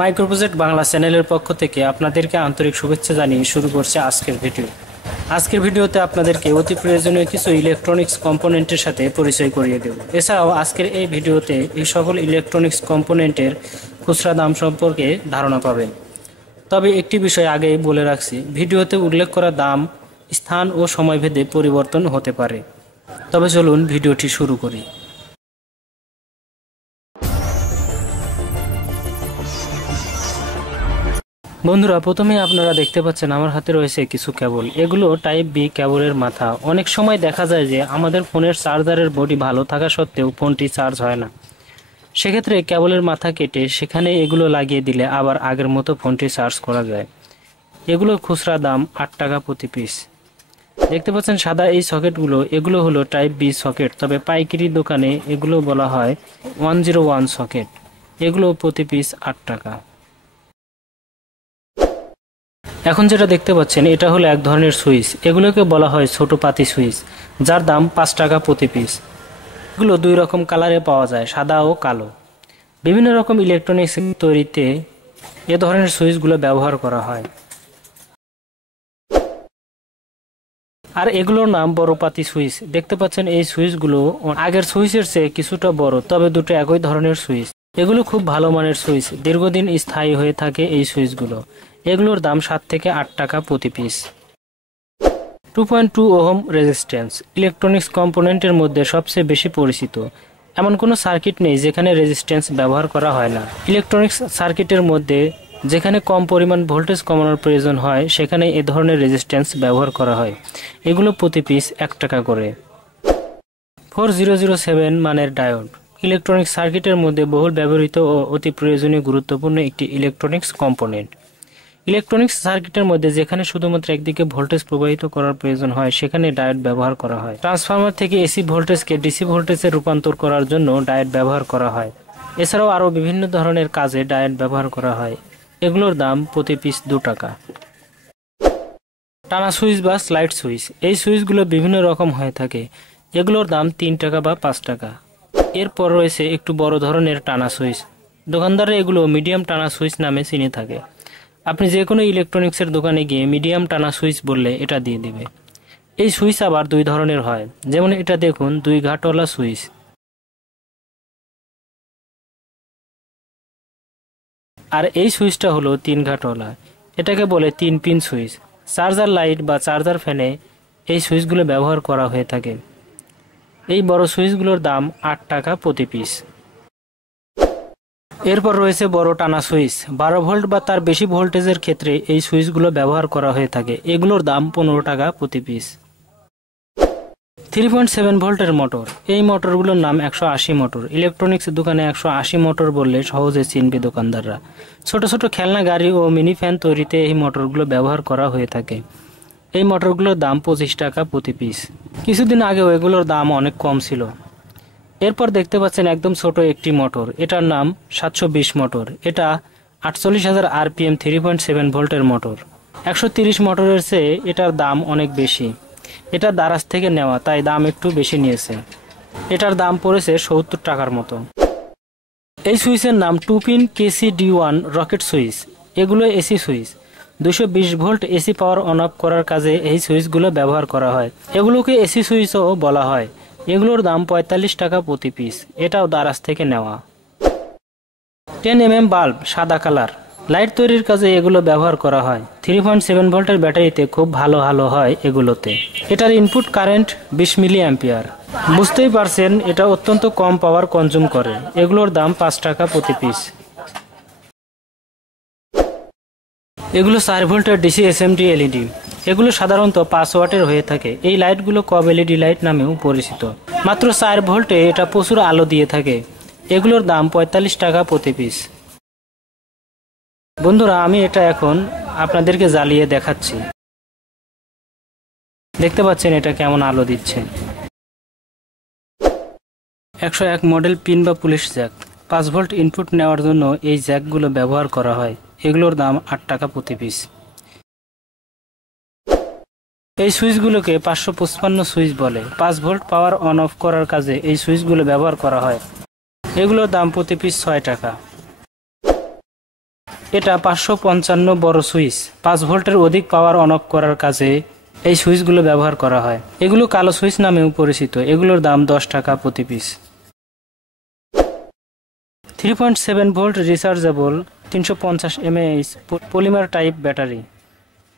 মাইক্রোপ্রজেক্ট বাংলা চ্যানেলের পক্ষ থেকে আপনাদেরকে আন্তরিক শুভেচ্ছা জানিয়ে শুরু করছে আজকের ভিডিও। আজকের ভিডিওতে আপনাদেরকে অতি প্রয়োজনীয় কিছু ইলেকট্রনিক্স কম্পোনেন্টের সাথে পরিচয় করিয়ে দেব। এছাড়াও আজকের এই ভিডিওতে এই সকল ইলেকট্রনিক্স কম্পোনেন্টের খুচরা দাম সম্পর্কে ধারণা পাবেন। তবে একটি বিষয় আগেই বলে রাখছি, ভিডিওতে উল্লেখ করা দাম স্থান ও সময়ভেদে পরিবর্তন হতে পারে। তবে চলুন ভিডিওটি শুরু করি। বন্ধুরা, প্রথমে আপনারা দেখতে পাচ্ছেন আমার হাতে রয়েছে কিছু কেবল। এগুলো টাইপ বি কেবলের মাথা। অনেক সময় দেখা যায় যে আমাদের ফোনের চার্জারের বডি ভালো থাকা সত্ত্বেও ফোনটি চার্জ হয় না। সেক্ষেত্রে কেবলের মাথা কেটে সেখানে এগুলো লাগিয়ে দিলে আবার আগের মতো ফোনটি চার্জ করা যায়। এগুলোর খুচরা দাম 8 টাকা প্রতি পিস। দেখতে পাচ্ছেন সাদা এই সকেটগুলো, এগুলো হলো টাইপ বি সকেট। তবে পাইকারি দোকানে এগুলো বলা হয় 101 সকেট। এগুলো প্রতি পিস 8 টাকা। এখন যেটা দেখতে পাচ্ছেন এটা হলো এক ধরনের সুইচ। এগুলোকে বলা হয় ছোট পাতি সুইচ, যার দাম 5 টাকা প্রতি পিস। এগুলো দুই রকম কালারে পাওয়া যায়, সাদা ও কালো। বিভিন্ন রকম ইলেকট্রনিক্স তৈরিতে এ ধরনের সুইচগুলো ব্যবহার করা হয়। আর এগুলোর নাম বড় পাতি সুইচ। দেখতে পাচ্ছেন এই সুইচগুলো আগের সুইচের চেয়ে কিছুটা বড়, তবে দুটো একই ধরনের সুইচ। এগুলো খুব ভালো মানের সুইচ, দীর্ঘদিন স্থায়ী হয়ে থাকে এই সুইচগুলো। এগুলোর দাম 7 থেকে 8 টাকা প্রতি পিস। 2.2 ওহম রেজিস্ট্যান্স ইলেকট্রনিক্স কম্পোনেন্টের মধ্যে সবচেয়ে বেশি পরিচিত। এমন কোনো সার্কিট নেই যেখানে রেজিস্ট্যান্স ব্যবহার করা হয় না। ইলেকট্রনিক্স সার্কিটের মধ্যে যেখানে কম পরিমাণ ভোল্টেজ কমানোর প্রয়োজন হয় সেখানে এ ধরনের রেজিস্ট্যান্স ব্যবহার করা হয়। এগুলো প্রতি পিস 1 টাকা করে। 4007 মানের ডায়োড ইলেকট্রনিক্স সার্কিটের মধ্যে বহুল ব্যবহৃত ও অতি প্রয়োজনীয় গুরুত্বপূর্ণ একটি ইলেকট্রনিক্স কম্পোনেন্ট। ইলেকট্রনিক্স সার্কিটের মধ্যে যেখানে শুধুমাত্র একদিকে ভোল্টেজ প্রবাহিত করার প্রয়োজন হয় সেখানে ডায়োড ব্যবহার করা হয়। ট্রান্সফরমার থেকে এসি ভোল্টেজকে ডিসি ভোল্টেজে রূপান্তর করার জন্য ডায়োড ব্যবহার করা হয়। এছাড়াও আরও বিভিন্ন ধরনের কাজে ডায়োড ব্যবহার করা হয়। এগুলোর দাম প্রতি পিস 2 টাকা। টানা সুইচ বা স্লাইড সুইচ এই সুইচগুলো বিভিন্ন রকম হয়ে থাকে। এগুলোর দাম 3 টাকা বা 5 টাকা। এরপর রয়েছে একটু বড় ধরনের টানা সুইচ। দোকানদাররা এগুলো মিডিয়াম টানা সুইচ নামে চিনে থাকে। আপনি যে কোনো ইলেকট্রনিক্সের দোকানে গিয়ে মিডিয়াম টানা সুইচ বললে এটা দিয়ে দিবে। এই সুইচ আবার 2 ধরনের হয়, যেমন এটা দেখুন 2 ঘাটওয়ালা সুইচ। আর এই সুইচটা হলো 3 ঘাটওয়ালা। এটাকে বলে 3 পিন সুইচ। চার্জার লাইট বা চার্জার ফ্যানে এই সুইচগুলো ব্যবহার করা হয়ে থাকে। এই বড় সুইচগুলোর দাম 8 টাকা প্রতি পিস। এরপর রয়েছে বড় টানা সুইচ। 12 ভোল্ট বা তার বেশি ভোল্টেজের ক্ষেত্রে এই সুইচগুলো ব্যবহার করা হয়ে থাকে। এগুলোর দাম 15 টাকা প্রতি পিস। 3.7 ভোল্টের মোটর এই মোটরগুলোর নাম 180 মোটর। ইলেকট্রনিক্স দোকানে 180 মোটর বললে সহজে চিনবে দোকানদাররা। ছোট ছোট খেলনা গাড়ি ও মিনি ফ্যান তৈরিতে এই মোটরগুলো ব্যবহার করা হয়ে থাকে। এই মোটরগুলোর দাম 25 টাকা প্রতি পিস। কিছুদিন আগেও এগুলোর দাম অনেক কম ছিল। এরপর দেখতে পাচ্ছেন একদম ছোট একটি মোটর, এটার নাম 720 মোটর। এটা 48,000 আরপিএম 3.7 ভোল্টের মোটর। 130 মোটরের চেয়ে এটার দাম অনেক বেশি। এটা দারাজ থেকে নেওয়া, তাই দাম একটু বেশি নিয়েছে। এটার দাম পড়েছে 70 টাকার মতো। এই সুইচের নাম 2 পিন KCD1 রকেট সুইচ। এগুলো AC switch. 220 volt AC power on of করার কাজে এই সুইচগুলো ব্যবহার করা হয়। এগুলোকে এসি সুইচও বলা হয়। এগুলোর দাম 45 টাকা প্রতি পিস। এটাও দারাজ থেকে নেওয়া। 10mm বাল্ব সাদা কালার লাইট তৈরির কাজে এগুলো ব্যবহার করা হয়। 3.7 ভোল্টের ব্যাটারিতে খুব ভালো হয় এগুলোতে। এটার ইনপুট কারেন্ট 20 মিলি অ্যাম্পিয়ার। বুঝতেই পারছেন এটা অত্যন্ত কম পাওয়ার কনজিউম করে। এগুলোর দাম 5 টাকা প্রতি পিস। এগুলো 4 ভোল্টের ডিসি এসএমডি এলইডি। এগুলো সাধারণত 5 ওয়াটের হয়ে থাকে। এই লাইটগুলো কব এলইডি লাইট নামেও পরিচিত। মাত্র 4 ভোল্টে এটা প্রচুর আলো দিয়ে থাকে। এগুলোর দাম 45 টাকা প্রতি পিস। বন্ধুরা, আমি এটা এখন আপনাদেরকে জ্বালিয়ে দেখাচ্ছি। দেখতে পাচ্ছেন এটা কেমন আলো দিচ্ছে। 101 মডেল পিন বা পুলিশ জ্যাক। 5 ভোল্ট ইনপুট নেওয়ার জন্য এই জ্যাকগুলো ব্যবহার করা হয়। এগুলোর দাম 8 টাকা প্রতি পিস। এই সুইচগুলোকে 555 সুইচ বলে। 5 ভোল্ট পাওয়ার অন অফ করার কাজে এই সুইচগুলো ব্যবহার করা হয়। এগুলোর দাম প্রতি পিস 6 টাকা। এটা 555 বড় সুইচ। 5 ভোল্টের অধিক পাওয়ার অন অফ করার কাজে এই সুইচগুলো ব্যবহার করা হয়। এগুলো কালো সুইচ নামেও পরিচিত। এগুলোর দাম 10 টাকা প্রতি piece. 3.7 volt rechargeable 350 mAh polymer type battery.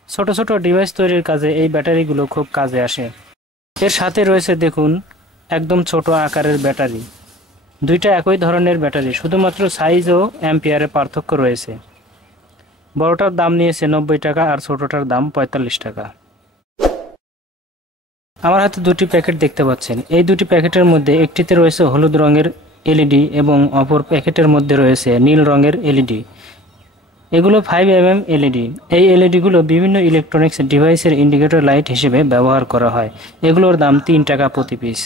ছোট ছোট ডিভাইস তৈরির কাজে এই ব্যাটারিগুলো খুব কাজে আসে। এর সাথে রয়েছে দেখুন একদম ছোট আকারের ব্যাটারি। দুইটা একই ধরনের ব্যাটারি, শুধুমাত্র সাইজ ও অ্যাম্পিয়ারে পার্থক্য রয়েছে। বড়টার দাম নিয়েছে 90 টাকা আর ছোটটার দাম 45 টাকা। আমার হাতে দুটি প্যাকেট দেখতে পাচ্ছেন। এই দুটি প্যাকেটের মধ্যে একটিতে রয়েছে হলুদ রঙের এলইডি এবং অপর প্যাকেটের মধ্যে রয়েছে নীল রঙের এলইডি। এগুলো 5mm এলইডি। এই এলইডিগুলো বিভিন্ন ইলেকট্রনিক্স ডিভাইসের ইন্ডিকেটর লাইট হিসেবে ব্যবহার করা হয়। এগুলোর দাম 3 টাকা প্রতি পিস।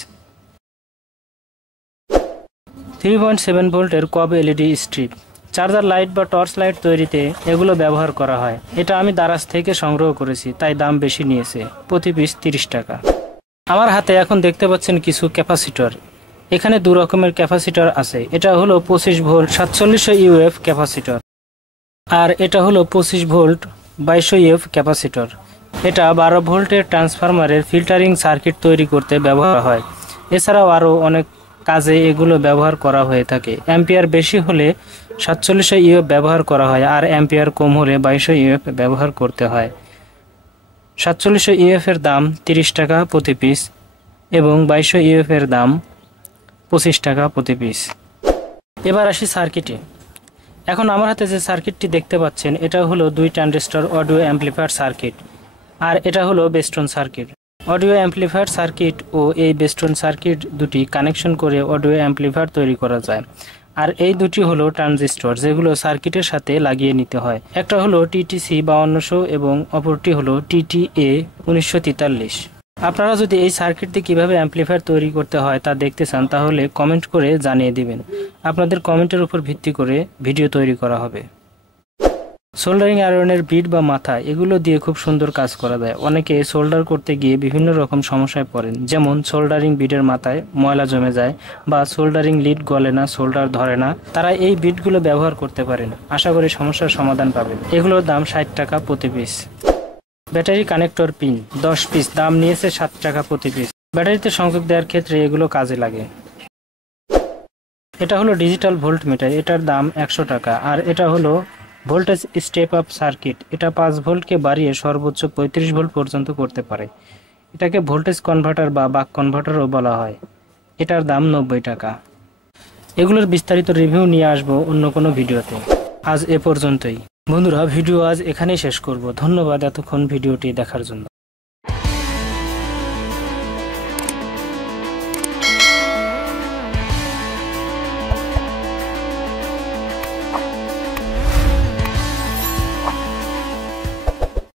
3.7 ভোল্টের কব এলইডি স্ট্রিপ। চার্জার লাইট বা টর্চ লাইট তৈরিতে এগুলো ব্যবহার করা হয়। এটা আমি দারাজ থেকে সংগ্রহ করেছি, তাই দাম বেশি নিয়েছে, প্রতি পিস 30 টাকা। আমার হাতে এখন দেখতে পাচ্ছেন কিছু ক্যাপাসিটর। এখানে দু রকমের ক্যাপাসিটর আছে। এটা হলো 25 ভোল্ট 4700 ইউএফ ক্যাপাসিটর, আর এটা হলো 25 ভোল্ট 2200 ইউএফ ক্যাপাসিটর। এটা 12 ভোল্টের ট্রান্সফরমারের ফিল্টারিং সার্কিট তৈরি করতে ব্যবহার হয়। এছাড়াও আরও অনেক কাজে এগুলো ব্যবহার করা হয়ে থাকে। অ্যাম্পিয়ার বেশি হলে 4700 ইউএফ ব্যবহার করা হয়, আর অ্যাম্পিয়ার কম হলে 2200 ইউএফ ব্যবহার করতে হয়। 4700 ইউএফ এর দাম 30 টাকা প্রতি পিস এবং 2200 ইউএফ এর দাম 25 টাকা প্রতি পিস। এবার আসি সার্কিটে। এখন আমার হাতে যে সার্কিটটি দেখতে পাচ্ছেন এটা হলো 2 ট্রানজিস্টর অডিও অ্যাম্পলিফায়ার সার্কিট, আর এটা হলো বেস্টন সার্কিট। অডিও অ্যাম্পলিফায়ার সার্কিট ও এই বেস্টন সার্কিট দুটি কানেকশন করে অডিও অ্যাম্পলিফায়ার তৈরি করা যায়। আর এই দুটি হলো ট্রানজিস্টর, যেগুলো সার্কিটের সাথে লাগিয়ে নিতে হয়। একটা হলো টিটিসি 5200 এবং অপরটি হলো টিটিএ 1943। আপনারা যদি এই সার্কিট দিয়ে কীভাবে অ্যাম্পলিফায়ার তৈরি করতে হয় তা দেখতে চান, তাহলে কমেন্ট করে জানিয়ে দিবেন। আপনাদের কমেন্টের উপর ভিত্তি করে ভিডিও তৈরি করা হবে। সোল্ডারিং আয়রনের বিট বা মাথা, এগুলো দিয়ে খুব সুন্দর কাজ করা যায়। অনেকে সোল্ডার করতে গিয়ে বিভিন্ন রকম সমস্যায় পড়েন, যেমন সোল্ডারিং বিটের মাথায় ময়লা জমে যায় বা সোল্ডারিং লিড গলে না, সোল্ডার ধরে না। তারা এই বিটগুলো ব্যবহার করতে পারেন। আশা করি সমস্যার সমাধান পাবেন। এগুলোর দাম 60 টাকা প্রতি piece. Battery connector pin 10 piece, দাম নিয়েছে 7 টাকা প্রতি পিস। ব্যাটারিতে সংযোগ দেওয়ার ক্ষেত্রে এগুলো কাজে লাগে। এটা হলো ডিজিটাল ভোল্ট মিটার, এটার দাম 100 টাকা। আর এটা হলো ভোল্টেজ স্টেপ আপ সার্কিট। এটা 5 ভোল্টকে বাড়িয়ে সর্বোচ্চ 35 ভোল্ট পর্যন্ত করতে পারে। এটাকে ভোল্টেজ কনভার্টার বা বাক কনভার্টারও বলা হয়। এটার দাম 90 টাকা। এগুলোর বিস্তারিত রিভিউ নিয়ে আসবো অন্য কোনো ভিডিওতে। আজ এ পর্যন্তই বন্ধুরা, ভিডিও আজ এখানেই শেষ করব। ধন্যবাদ এতক্ষণ ভিডিওটি দেখার জন্য।